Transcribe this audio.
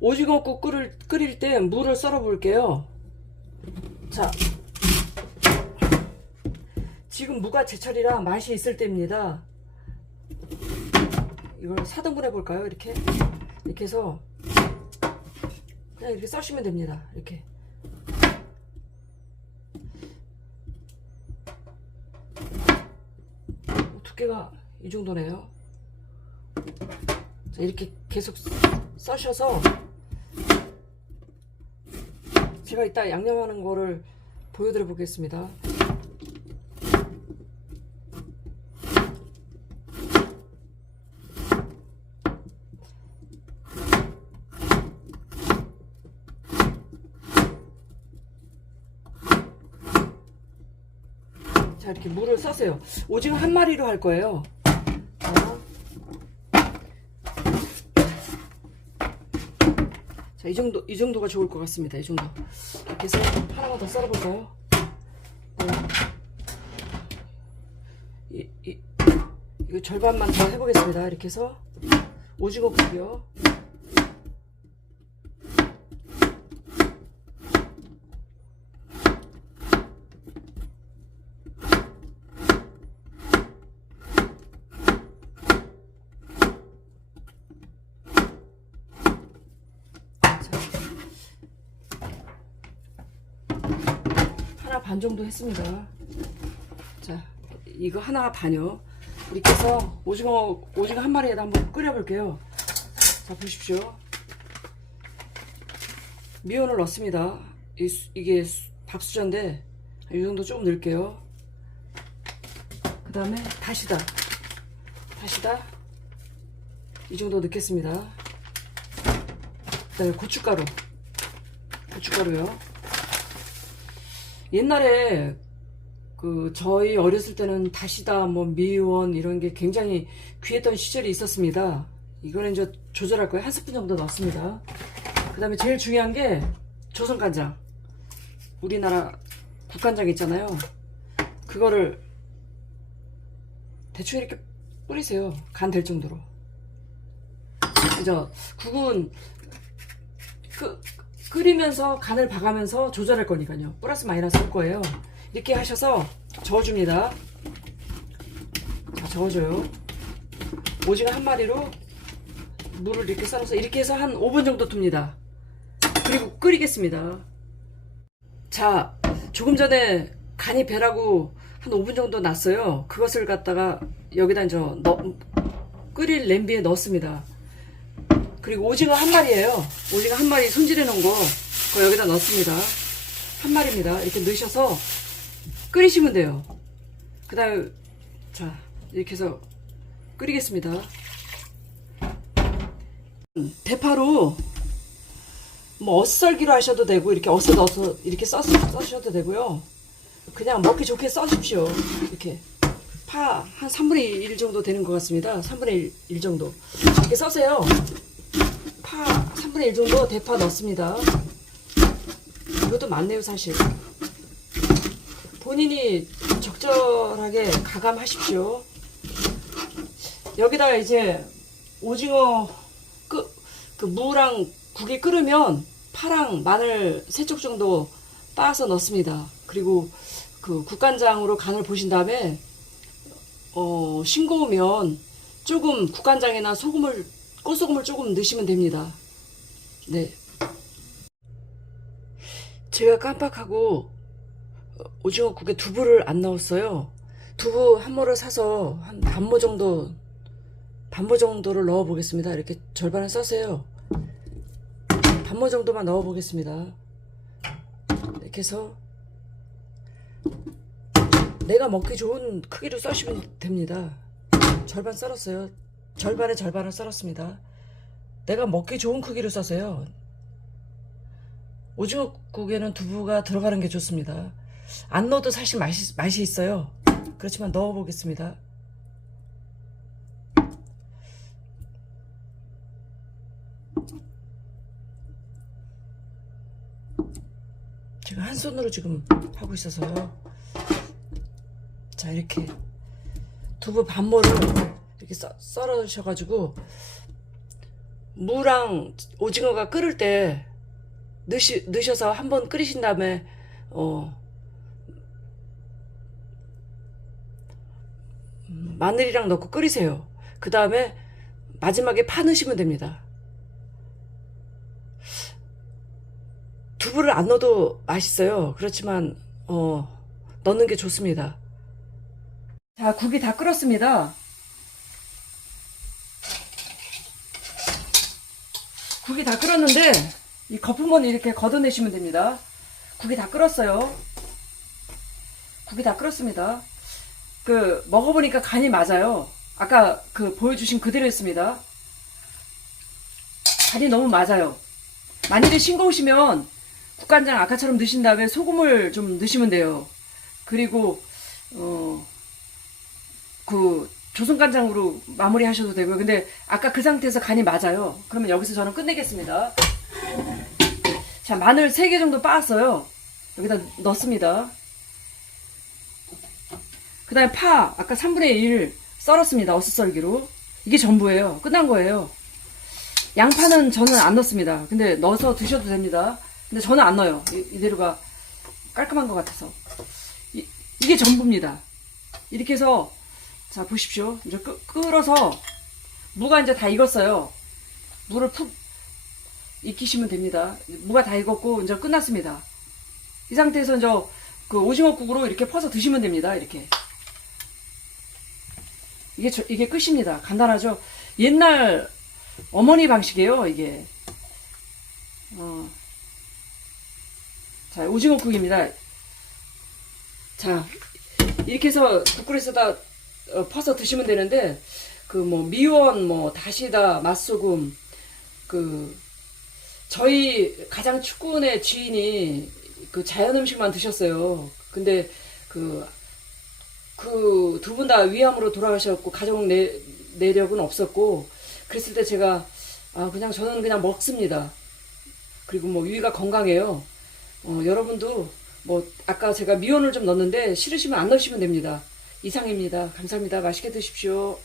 오징어국 끓일 때 물을 썰어 볼게요. 자, 지금 무가 제철이라 맛이 있을 때입니다. 이걸 4등분 해볼까요? 이렇게 해서 그냥 이렇게 써시면 됩니다. 이렇게 두께가 이 정도네요. 자, 이렇게 계속 써셔서 제가 이따 양념하는 거를 보여드려 보겠습니다. 자, 이렇게 물을 써세요. 오징어 한 마리로 할 거예요. 자, 이 정도가 좋을 것 같습니다. 이 정도. 이렇게 해서 하나만 더 썰어볼까요? 이거 절반만 더 해보겠습니다. 이렇게 해서 오징어 국이요. 하나 반 정도 했습니다. 자, 이거 하나 반요. 이렇게 해서 오징어 한 마리에다 한번 끓여 볼게요. 자, 보십시오. 미온을 넣습니다. 이게 밥수저인데 이 정도 조금 넣을게요. 그 다음에 다시다 이 정도 넣겠습니다. 그 다음에 고춧가루요. 옛날에 저희 어렸을 때는 다시다 미원 이런 게 굉장히 귀했던 시절이 있었습니다. 이거는 이제 조절할 거예요. 한 스푼 정도 넣습니다. 그 다음에 제일 중요한 게 조선간장, 우리나라 국간장 있잖아요. 그거를 대충 이렇게 뿌리세요. 간 될 정도로. 이제 국은 끓이면서 간을 봐가면서 조절할 거니까요. 플러스 마이너스 할 거예요. 이렇게 하셔서 저어줍니다. 자, 저어줘요. 오징어 한 마리로 물을 이렇게 썰어서 이렇게 해서 한 5분 정도 둡니다. 그리고 끓이겠습니다. 자, 조금 전에 간이 배라고 한 5분 정도 놨어요. 그것을 갖다가 여기다 이제 끓일 냄비에 넣습니다. 그리고 오징어 한 마리예요. 오징어 한 마리 손질해 놓은 거 그거 여기다 넣습니다. 한 마리입니다. 이렇게 넣으셔서 끓이시면 돼요. 그 다음에 자, 이렇게 해서 끓이겠습니다. 대파로 어슷썰기로 하셔도 되고 이렇게 어슷 넣어서 이렇게 써셔도 되고요. 그냥 먹기 좋게 써십시오. 이렇게 파 한 3분의 1 정도 되는 것 같습니다. 3분의 1 정도 이렇게 써세요. 파 3분의 1 정도 대파 넣습니다. 이것도 많네요. 사실 본인이 적절하게 가감하십시오. 여기다가 이제 오징어 무랑 국이 끓으면 파랑 마늘 3쪽 정도 빻아서 넣습니다. 그리고 국간장으로 간을 보신 다음에 싱거우면 조금 국간장이나 꽃소금을 조금 넣으시면 됩니다. 네. 제가 깜빡하고 오징어국에 두부를 안 넣었어요. 두부 한 모를 사서 한 반모 정도를 넣어 보겠습니다. 이렇게 절반을 써세요. 반모 정도만 넣어 보겠습니다. 이렇게 해서 내가 먹기 좋은 크기로 써시면 됩니다. 절반 썰었어요. 절반의 절반을 썰었습니다. 내가 먹기 좋은 크기로 써서요. 오징어국에는 두부가 들어가는 게 좋습니다. 안 넣어도 사실 맛이 있어요. 그렇지만 넣어 보겠습니다. 제가 한 손으로 지금 하고 있어서요. 자, 이렇게 두부 반모를 이렇게 썰으셔가지고 무랑 오징어가 끓을 때 넣으셔서 한번 끓이신 다음에 마늘이랑 넣고 끓이세요. 그 다음에 마지막에 파 넣으시면 됩니다. 두부를 안 넣어도 맛있어요. 그렇지만 넣는 게 좋습니다. 자, 국이 다 끓었습니다. 국이 다 끓었는데 이 거품은 이렇게 걷어내시면 됩니다. 국이 다 끓었어요. 국이 다 끓었습니다. 먹어보니까 간이 맞아요. 아까 보여주신 그대로였습니다. 간이 너무 맞아요. 만일에 싱거우시면 국간장 아까처럼 넣으신 다음에 소금을 좀 넣으시면 돼요. 그리고 조선간장으로 마무리 하셔도 되고요. 근데 아까 그 상태에서 간이 맞아요. 그러면 여기서 저는 끝내겠습니다. 자, 마늘 3개 정도 빻았어요. 여기다 넣습니다. 그 다음에 파 아까 3분의 1 썰었습니다. 어슷썰기로. 이게 전부예요. 끝난 거예요. 양파는 저는 안 넣습니다. 근데 넣어서 드셔도 됩니다. 근데 저는 안 넣어요. 이대로가 깔끔한 것 같아서. 이게 전부입니다. 이렇게 해서 자, 보십시오. 이제 끓어서 무가 이제 다 익었어요. 무를 푹 익히시면 됩니다. 무가 다 익었고 이제 끝났습니다. 이 상태에서 이제 오징어국으로 이렇게 퍼서 드시면 됩니다. 이렇게. 이게 끝입니다. 간단하죠? 옛날 어머니 방식이에요, 이게. 자, 오징어국입니다. 자, 이렇게 해서 국그릇에다 퍼서 드시면 되는데, 미원, 다시다, 맛소금, 저희 가장 축구의 지인이 자연 음식만 드셨어요. 근데 두 분 다 위암으로 돌아가셨고 가정 내력은 없었고 그랬을 때 제가 저는 그냥 먹습니다. 그리고 위가 건강해요. 여러분도 아까 제가 미원을 좀 넣었는데 싫으시면 안 넣으시면 됩니다. 이상입니다. 감사합니다. 맛있게 드십시오.